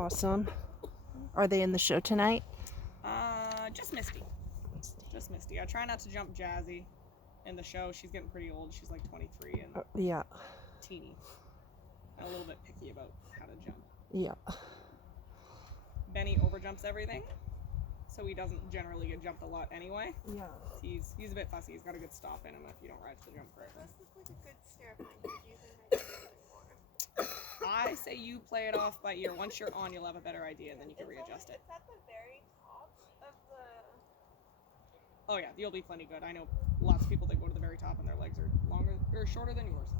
Awesome. Are they in the show tonight? Just Misty. Just Misty. I try not to jump Jazzy in the show. She's getting pretty old. She's like 23 and Yeah. teeny. I'm a little bit picky about how to jump. Yeah. Benny overjumps everything, so he doesn't generally get jumped a lot anyway. Yeah. He's a bit fussy. He's got a good stop in him if you don't ride to the jump correctly. This is like a good stair point. Do you think I should do more? I say you play it off by ear. Once you're on, you'll have a better idea, and then you can readjust it. It's at the very top of the... Oh yeah, you'll be plenty good. I know lots of people that go to the very top and their legs are longer or shorter than yours.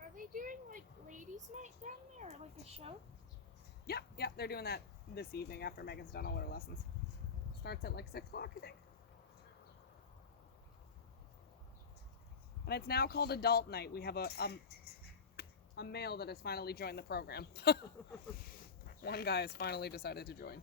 Are they doing like ladies' night down there, or like a show? Yeah, they're doing that this evening after Megan's done all her lessons. Starts at like 6 o'clock, I think. And it's now called Adult Night. We have a male that has finally joined the program. One guy has finally decided to join.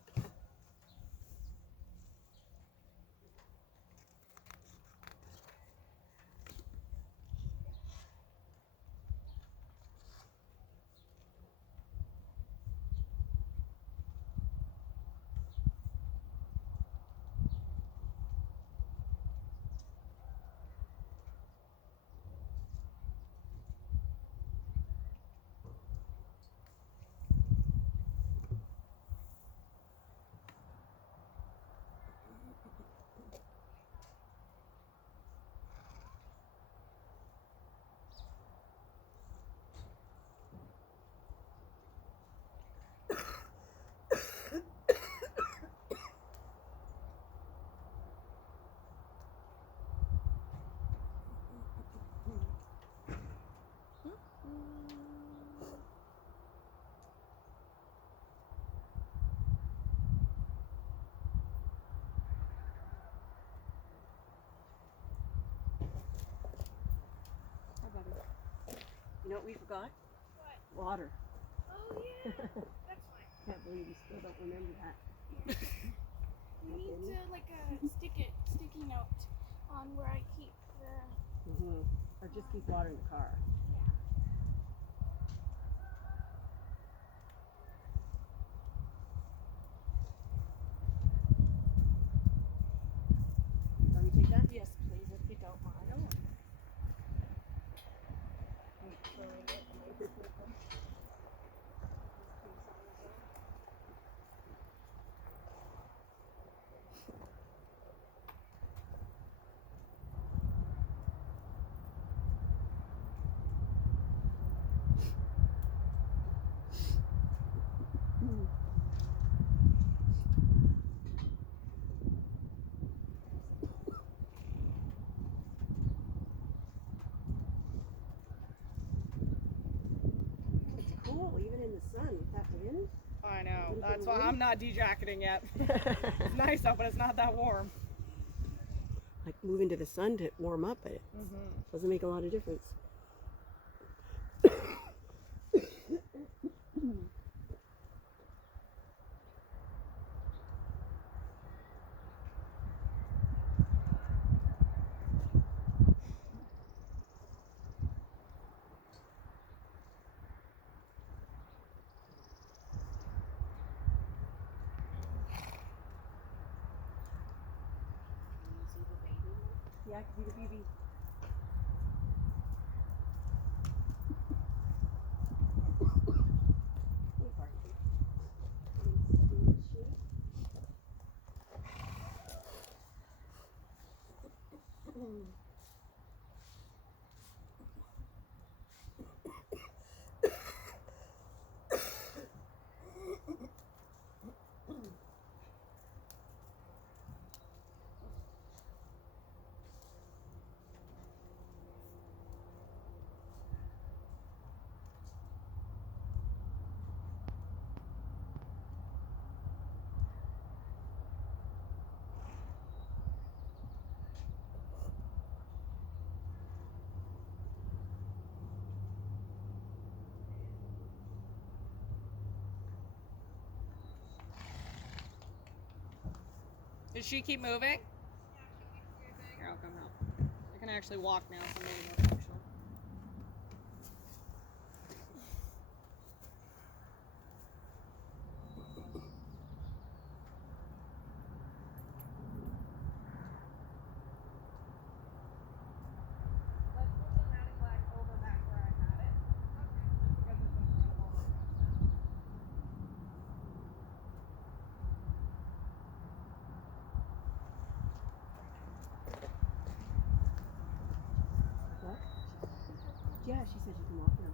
You know what we forgot? What? Water. Oh yeah, that's fine. Can't believe you still don't remember that. We need to like sticky note on where I keep the... Or just keep water in the car. Let me take that? Yes, please. I'll take out mine. It's cool, even in the sun with that wind. I know. That's why I'm not de-jacketing yet. It's nice out, but it's not that warm. Like moving to the sun to warm up, it doesn't make a lot of difference. Yeah, I can see the BB. Did she keep moving? Here, I'll come help. I can actually walk now, so maybe more functional. Let's move the mounting flag over back where I had it. Just because it's in front of all my stuff now. What? Yeah, she said you can walk now.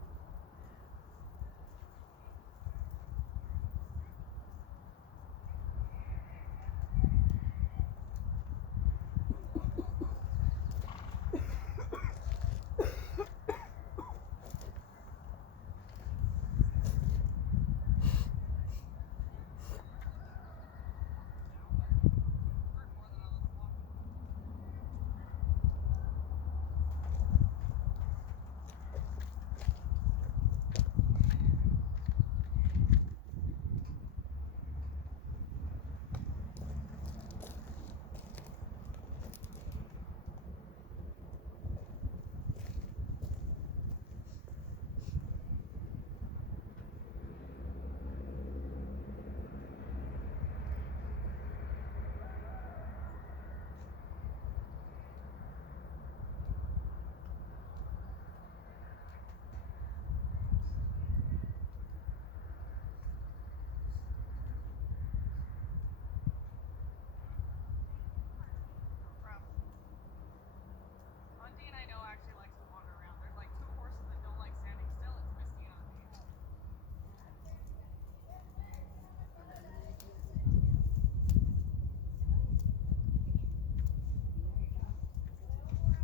Auntie and I know actually likes to wander around. There's like two horses that don't like standing still. It's Misty and Auntie.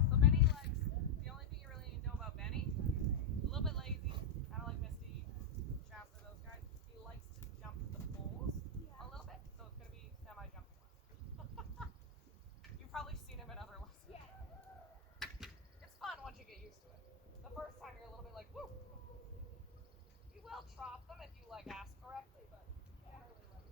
So Benny likes, the only thing you really need to know about Benny, a little bit lazy, kind of like Misty, Shasta, those guys. He likes to jump the poles a little bit, so it's going to be semi-jumping lessons. You've probably seen him at other lessons. It's fun once you get used to it. The first time you're a little bit like, woo. You will trot them if you like ask correctly, but generally like.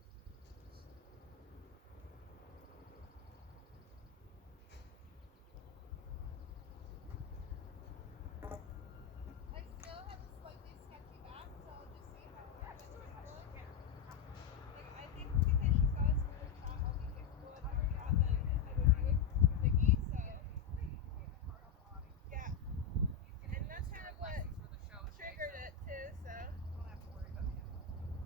I still have a slightly sketchy back, so I'll just see how Yeah, just do as much as you can. Like, I think because she's got a smoother shot, I'll be capable of more shot than I would be with Ziggy, so. Yeah. And that's kind of what Lessons for the show today, triggered so it too, so. you don't have to worry about him.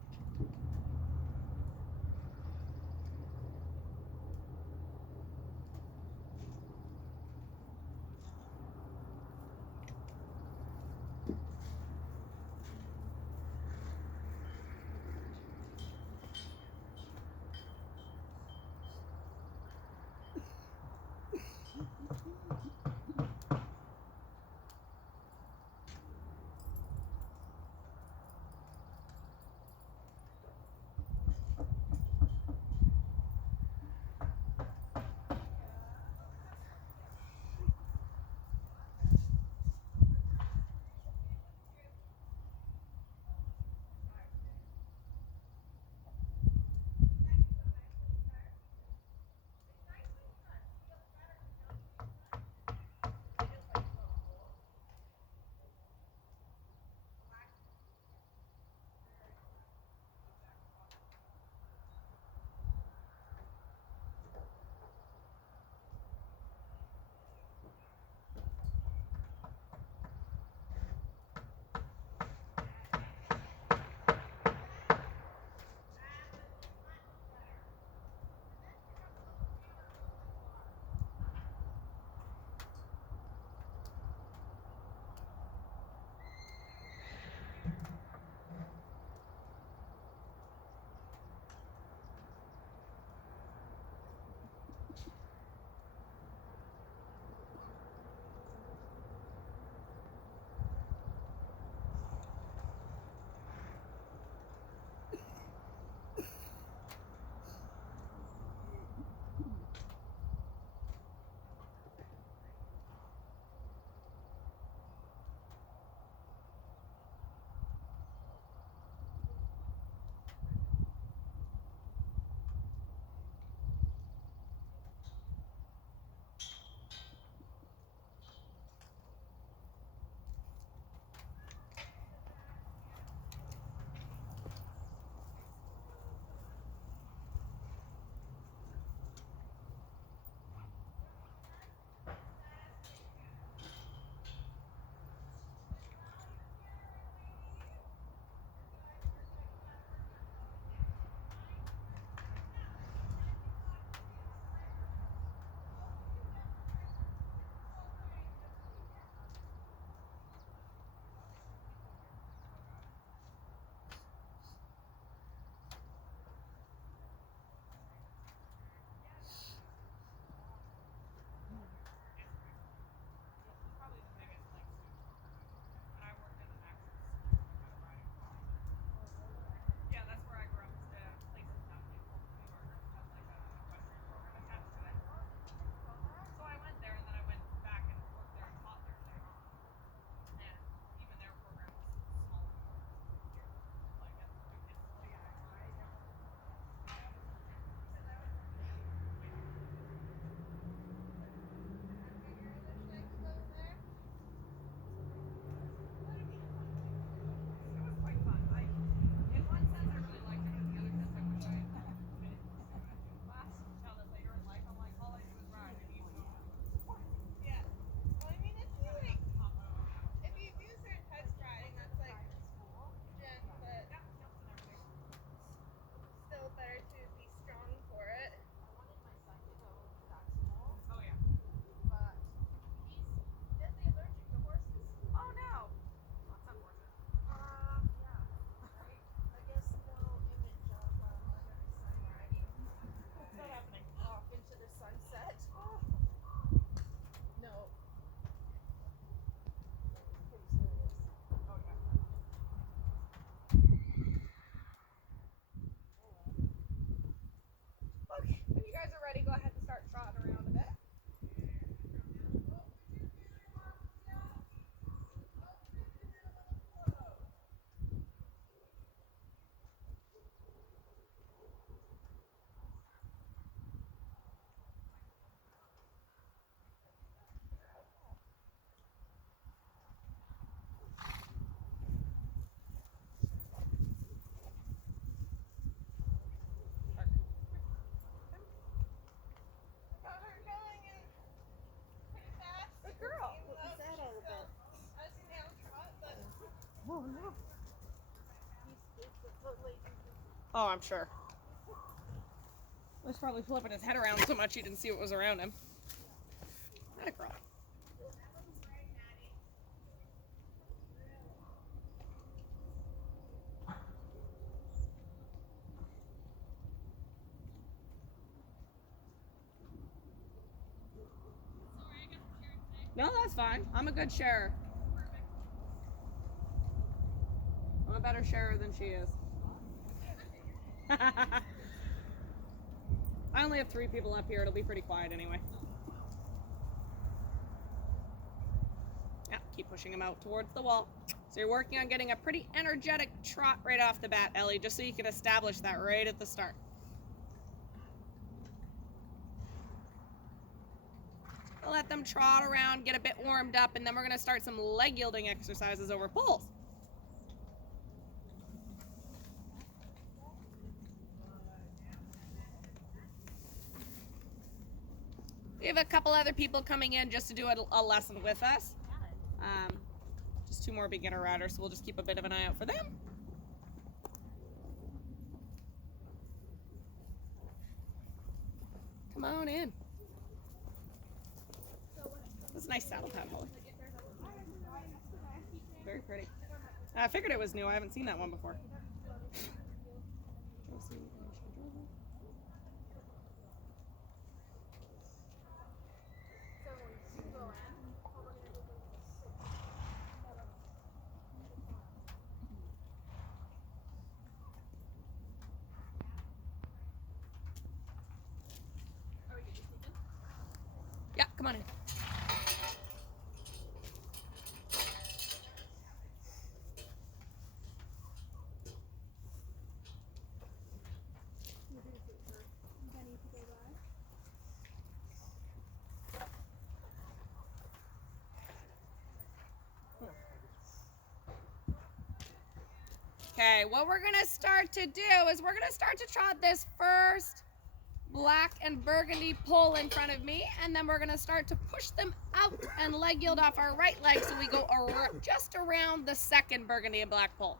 Oh, I'm sure. He was probably flipping his head around so much he didn't see what was around him. That girl. No, that's fine. I'm a good sharer. I'm a better sharer than she is. I only have 3 people up here. It'll be pretty quiet anyway. Yeah, keep pushing him out towards the wall. So you're working on getting a pretty energetic trot right off the bat, Ellie, just so you can establish that right at the start. Let them trot around, get a bit warmed up, and then we're going to start some leg yielding exercises over pulls. We have a couple other people coming in just to do a lesson with us. Just 2 more beginner riders, so we'll just keep a bit of an eye out for them. Come on in. That's a nice saddle pad, Holly. Very pretty. I figured it was new. I haven't seen that one before. Yeah, come on in. Okay, what we're gonna start to do is we're gonna start to trot this first black and burgundy pull in front of me, and then we're gonna start to push them out and leg yield off our right leg so we go just around the second burgundy and black pull.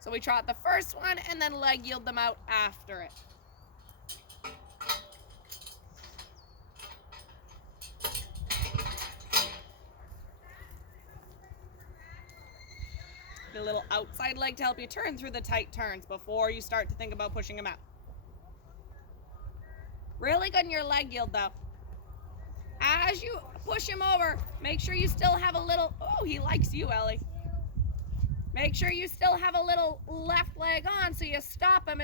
So we trot the first one and then leg yield them out after it. A little outside leg to help you turn through the tight turns before you start to think about pushing them out. Really good in your leg yield though. As you push him over, make sure you still have a little, oh, he likes you, Ellie. Make sure you still have a little left leg on so you stop him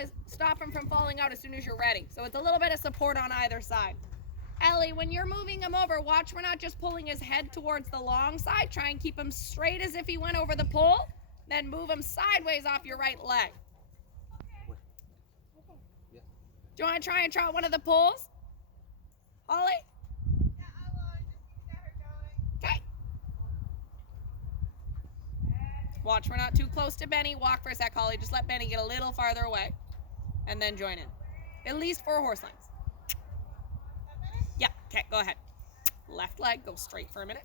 from falling out as soon as you're ready. So it's a little bit of support on either side. Ellie, when you're moving him over, watch we're not just pulling his head towards the long side. Try and keep him straight as if he went over the pole. Then move him sideways off your right leg. Do you want to try and trot one of the pulls? Holly? Yeah, I will. Just get her going. Okay. Watch we're not too close to Benny. Walk for a sec, Holly. Just let Benny get a little farther away. And then join in. At least 4 horse lengths. Yeah, okay, go ahead. Left leg, go straight for a minute.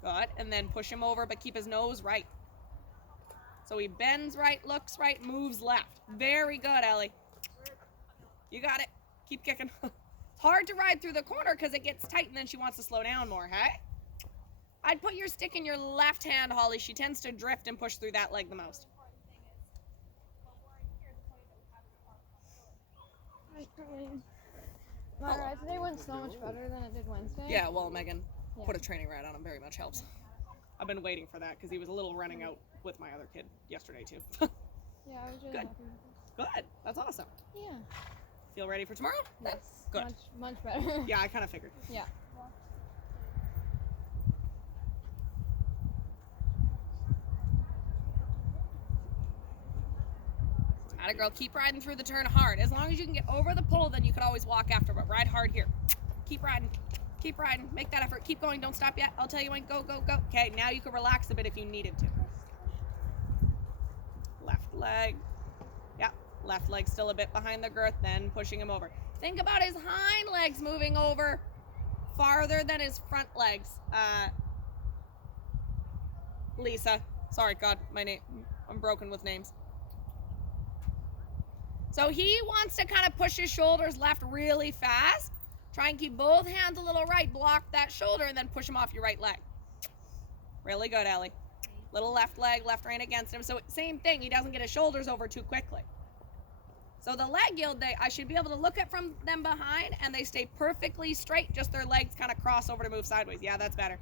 Good, and then push him over, but keep his nose right. So he bends right, looks right, moves left. Very good, Ellie. You got it. Keep kicking. It's hard to ride through the corner because it gets tight and then she wants to slow down more, hey? I'd put your stick in your left hand, Holly. She tends to drift and push through that leg the most. My ride today went so much better than it did Wednesday. Yeah, well, Megan put a training ride on him. Very much helps. I've been waiting for that because he was a little running out with my other kid yesterday, too. Yeah, I was really Good. happy with this. Good. That's awesome. Yeah. Feel ready for tomorrow? Yes. Good. Much better. Yeah, I kind of figured. Yeah. Atta girl, keep riding through the turn hard. As long as you can get over the pole, then you could always walk after, but ride hard here. Keep riding. Keep riding. Make that effort. Keep going. Don't stop yet. I'll tell you when. Go, go, go. Okay, now you can relax a bit if you needed to. Left leg. Yep. Left leg still a bit behind the girth, then pushing him over. Think about his hind legs moving over farther than his front legs. Lisa. Sorry, God, my name. I'm broken with names. So he wants to kind of push his shoulders left really fast. Try and keep both hands a little right. Block that shoulder and then push him off your right leg. Really good, Ellie. Little left leg, left rein against him. So same thing. He doesn't get his shoulders over too quickly. So the leg yield, I should be able to look at from them behind and they stay perfectly straight. Just their legs kind of cross over to move sideways. Yeah, that's better.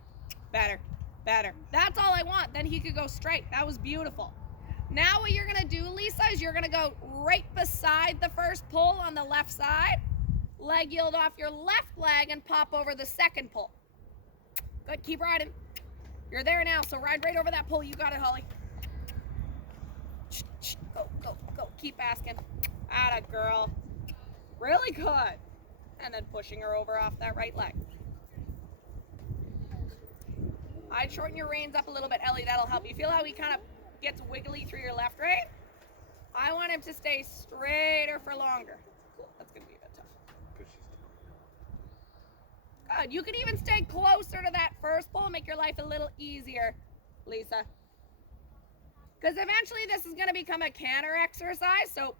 Better. Better. That's all I want. Then he could go straight. That was beautiful. Now what you're going to do, Lisa, is you're going to go right beside the first pull on the left side. Leg yield off your left leg and pop over the second pull. Good. Keep riding. You're there now, so ride right over that pull. You got it, Holly. Go, go, go. Keep asking. Atta girl. Really good. And then pushing her over off that right leg. I'd shorten your reins up a little bit, Ellie. That'll help. You feel how he kind of gets wiggly through your left rein? I want him to stay straighter for longer. Cool. That's going to be a bit tough. Good. You can even stay closer to that first pull, make your life a little easier, Lisa. Because eventually this is going to become a canter exercise, so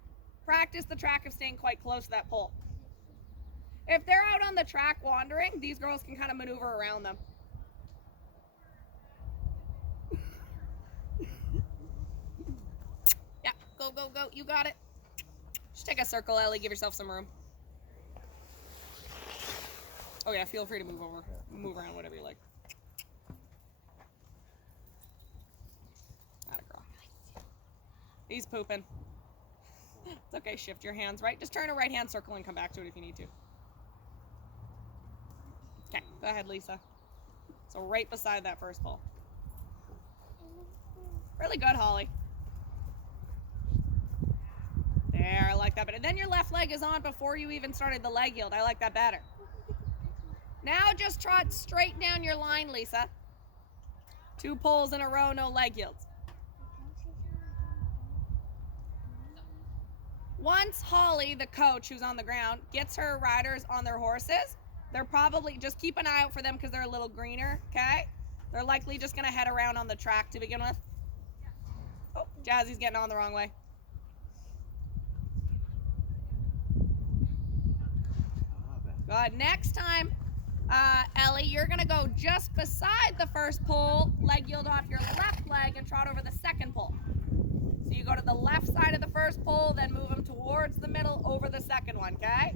practice the track of staying quite close to that pull. If they're out on the track wandering, these girls can kind of maneuver around them. Yeah, go, go, go. You got it. Just take a circle, Ellie. Give yourself some room. Oh yeah, feel free to move around, whatever you like. Atta girl. He's pooping. It's okay, shift your hands right. Just turn a right hand circle and come back to it if you need to. Okay, go ahead, Lisa. So right beside that first pull. Really good, Holly. There, I like that better. Then your left leg is on before you even started the leg yield. I like that better. Now just trot straight down your line, Lisa. 2 pulls in a row, no leg yields. Once Holly, the coach who's on the ground, gets her riders on their horses, they're probably, just keep an eye out for them because they're a little greener, okay? They're likely just going to head around on the track to begin with. Oh, Jazzy's getting on the wrong way. Good. Next time, Ellie, you're going to go just beside the first pull, leg yield off your left leg, and trot over the second pull. So you go to the left side of the first pull, then move them towards the middle over the second one, okay?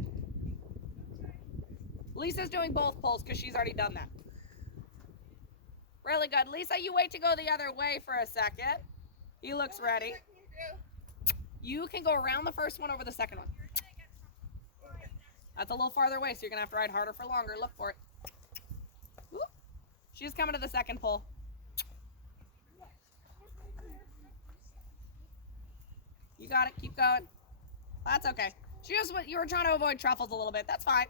Lisa's doing both pulls because she's already done that. Really good. Lisa, you wait to go the other way for a second. He looks ready. You can go around the first one over the second one. That's a little farther away, so you're going to have to ride harder for longer. Look for it. Whoop. She's coming to the second pull. You got it. Keep going. That's okay. You were trying to avoid truffles a little bit. That's fine.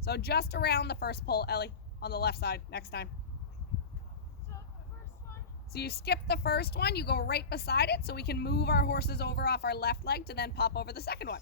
So just around the first pull, Ellie, on the left side next time. So you skip the first one, you go right beside it, so we can move our horses over off our left leg to then pop over the second one.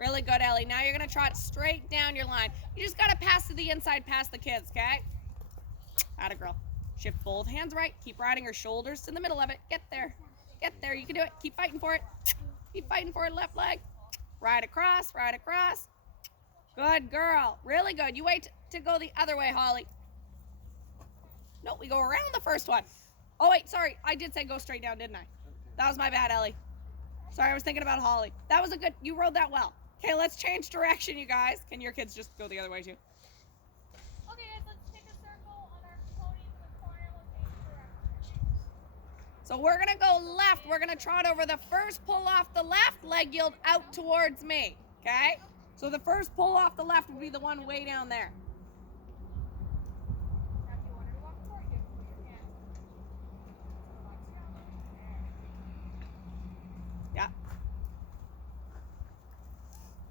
Really good, Ellie. Now you're going to trot straight down your line. You just got to pass to the inside past the kids, okay? Atta girl. Shift both hands right. Keep riding her shoulders to the middle of it. Get there. Get there. You can do it. Keep fighting for it. Keep fighting for it. Left leg. Ride across. Ride across. Good girl. Really good. You wait to go the other way, Holly. No, we go around the first one. Oh, wait, sorry. I did say go straight down, didn't I? That was my bad, Ellie. Sorry, I was thinking about Holly. That was a good, you rode that well. Okay, let's change direction, you guys. Can your kids just go the other way, too? Okay, guys, let's take a circle on our pony to the corner. We'll change direction. So we're gonna go left. We're gonna trot over the first pull off the left, leg yield out towards me, okay? So the first pull off the left would be the one way down there. Now, if you want her to walk toward you, put your hands. Yeah.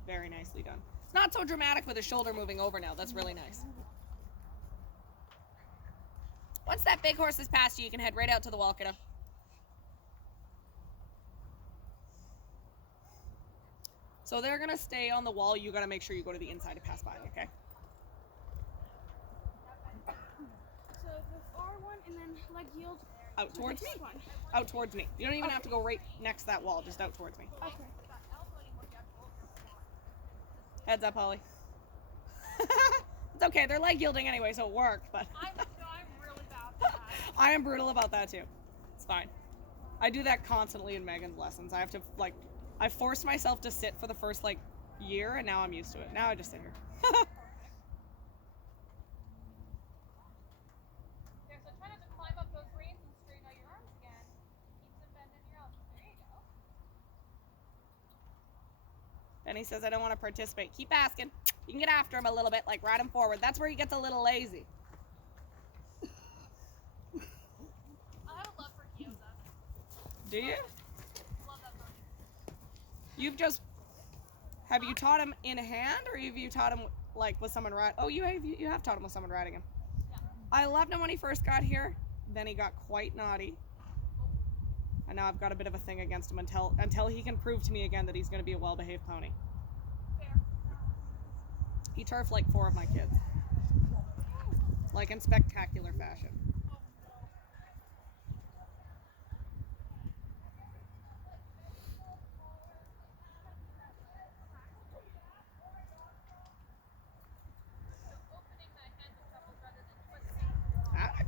Very nicely done. It's not so dramatic with the shoulder moving over now. That's really nice. Once that big horse is past you, you can head right out to the wall, kiddo. So they're gonna stay on the wall. You gotta make sure you go to the inside to pass by, okay? So the far one and then leg yield. Out towards me. This one. Out towards me. You don't even have to go right next to that wall. Just out towards me. Okay. Heads up, Holly. It's okay. They're leg yielding anyway, so it worked. But I'm really bad at that. I am brutal about that too. It's fine. I do that constantly in Megan's lessons. I have to I forced myself to sit for the first year, and now I'm used to it. Now I just sit here. Okay, so try not to climb up those reins and straighten out your arms again. Keep them bent in your elbows. There you go. Benny says I don't want to participate. Keep asking. You can get after him a little bit, ride him forward. That's where he gets a little lazy. I have a love for gyoza. Do you? Love that pony. Have you taught him in hand, or have you taught him with someone riding? Oh, you have taught him with someone riding him. Yeah. I loved him when he first got here. Then he got quite naughty. And now I've got a bit of a thing against him until he can prove to me again that he's going to be a well-behaved pony. Fair. He turfed 4 of my kids. In spectacular fashion.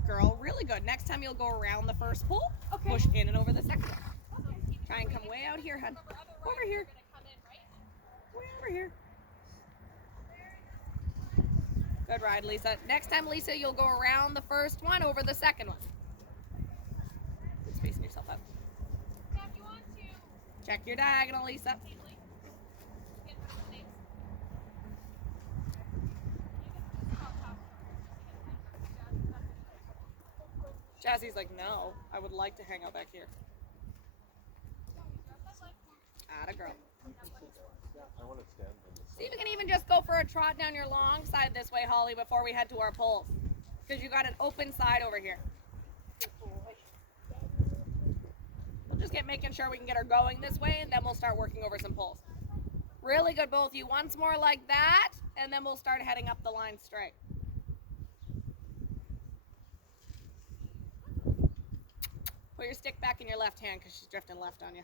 Girl, really good. Next time you'll go around the first pull, Okay. push in and over the second one. Try and come way out here, hun. Over here. Way over here. Good ride, Lisa. Next time, Lisa, you'll go around the first one over the second one. Keep spacing yourself out. Now, if you want to Check your diagonal, Lisa. safely, you can put the names. Jassie's like, no, I would like to hang out back here. Atta girl. I want to stand on this. See if you can even just go for a trot down your long side this way, Holly, before we head to our poles. Because you got an open side over here. We'll just get making sure we can get her going this way, and then we'll start working over some poles. Really good, both of you. Once more like that, and then we'll start heading up the line straight. Put your stick back in your left hand because she's drifting left on you.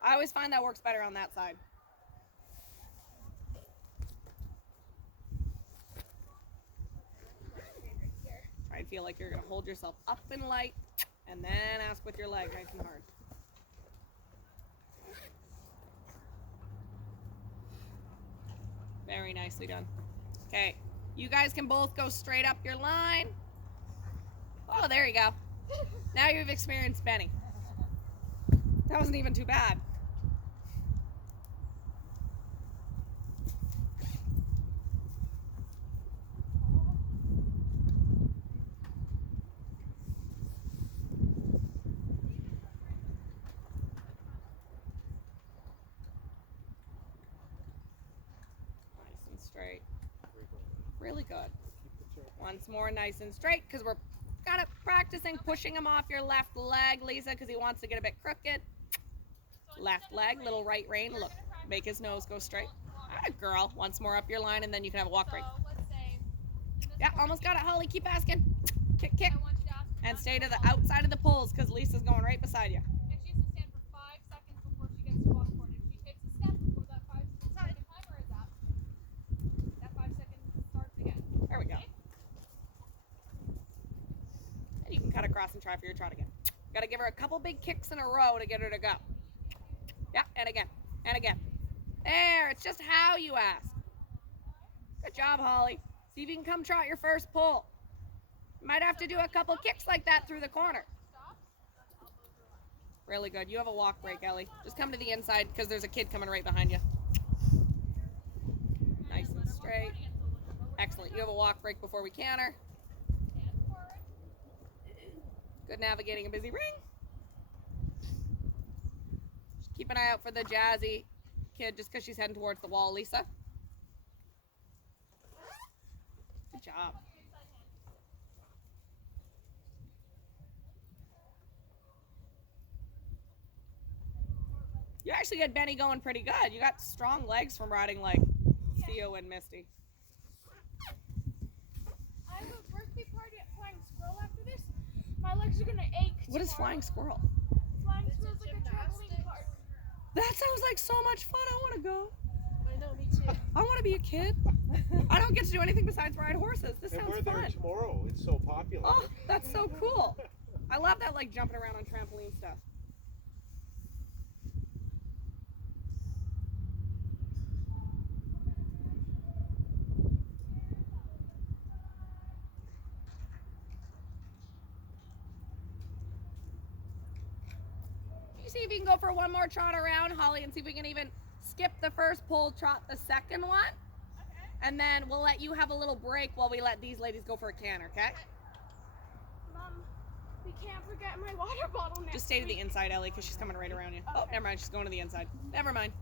I always find that works better on that side. Try and feel like you're going to hold yourself up and light and then ask with your leg nice and hard. Very nicely done. Okay, you guys can both go straight up your line. Oh, there you go. Now you've experienced Benny. That wasn't even too bad. Nice and straight. Really good. Once more, nice and straight, because we're kind of practicing pushing him off your left leg, Lisa, because he wants to get a bit crooked. Left leg, little right rein. Look, make his nose go straight. Atta girl. Once more up your line, and then you can have a walk break. So let's say. Yeah, almost got it, Holly. Keep asking. Kick, kick. I want you to ask. And stay to the outside of the poles, because Lisa's going right beside you. And she has to stand for 5 seconds before she gets to walk forward. If she takes a step before that 5-second timer is up, that 5 seconds starts again. There we go. And you can cut across and try try for your trot again. Got to give her a couple big kicks in a row to get her to go. Yeah, and again, and again. There, it's just how you ask. Good job, Holly. See if you can come trot your first pull. You might have to do a couple kicks like that through the corner. Really good. You have a walk break, Ellie. Just come to the inside because there's a kid coming right behind you. Nice and straight. Excellent. You have a walk break before we canter. Good navigating a busy ring. Just keep an eye out for the jazzy kid just because she's heading towards the wall, Lisa. Good job. You actually had Benny going pretty good. You got strong legs from riding like Theo and Misty. I have a birthday party at Flying Squirrel after this. My legs are gonna ache. What is tomorrow. Flying Squirrel? Flying Squirrel's like a trampoline park. That sounds like so much fun. I want to go. I know, me too. I want to be a kid. I don't get to do anything besides ride horses. This And sounds we're there fun. tomorrow. It's so popular. Oh, that's so cool. I love that, like jumping around on trampoline stuff. You see if you can go for one more trot around, Holly, and see if we can even skip the first pull, trot the second one. Okay. And then we'll let you have a little break while we let these ladies go for a canter, okay? Mom, we can't forget my water bottle next Just stay to the week. inside, Ellie, because she's coming right around you. Oh, never mind. She's going to the inside. Never mind.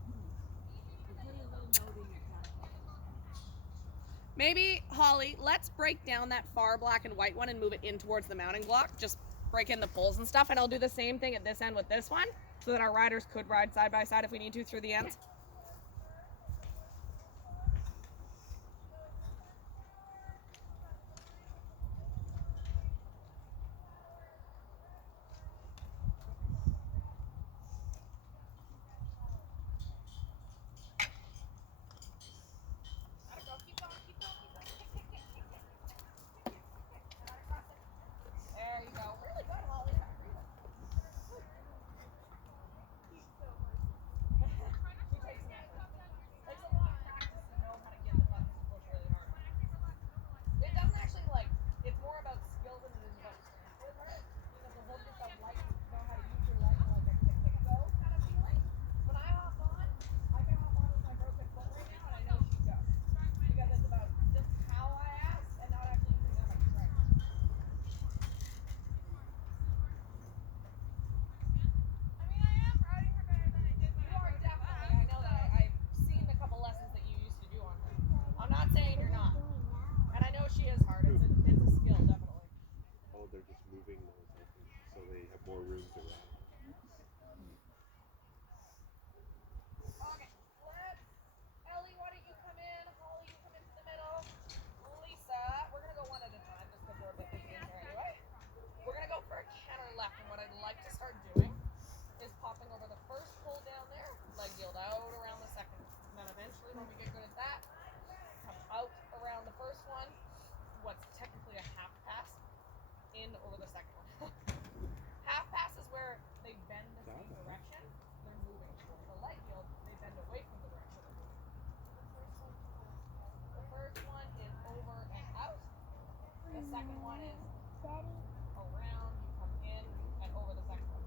Maybe, Holly, let's break down that far black and white one and move it in towards the mounting block. Just break in the poles and stuff. And I'll do the same thing at this end with this one so that our riders could ride side by side if we need to through the ends. There you go. Really good, Holly. She takes an effort. Takes a lot of practice to know how to get the buttons to push really hard. It doesn't actually like, it's more about skill than it is about strength with her. Because the whole just like know how to use your leg in like a kick, kick, go kind of feeling. When I hop on, I can hop on with my broken foot right now and I know she'd go. Because it's about just how I ask and not actually using that much strength. I mean, I am riding her better than I did when You are definitely. I know that. I've seen the couple lessons that you used to do on her. I'm not saying you're not. And I know she is hard. It's a skill, definitely. Oh, they're just moving those, I think, so they have more room to run. Okay, let's. Ellie, why don't you come in? Holly, you come into the middle. Lisa, we're going to go one at a time just because we're a bit busy in here anyway. We're going to go for a canter left. And what I'd like to start doing is popping over the first pull down there, leg yield out around the second. And then eventually, when we get good at that, come out around the first one, what's technically a half pass, in over the second one. Half pass is where they bend the same direction they're moving towards. The leg yield, they bend away from the direction they're moving. The first one is over and out. The second one is around, you come in and over the second one.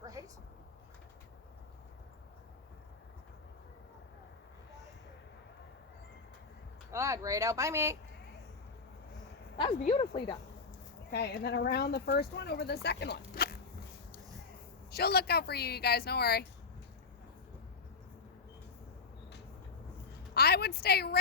Right? Good, right out by me. That was beautifully done. Okay, and then around the first one over the second one. She'll look out for you, you guys, don't worry. I would stay right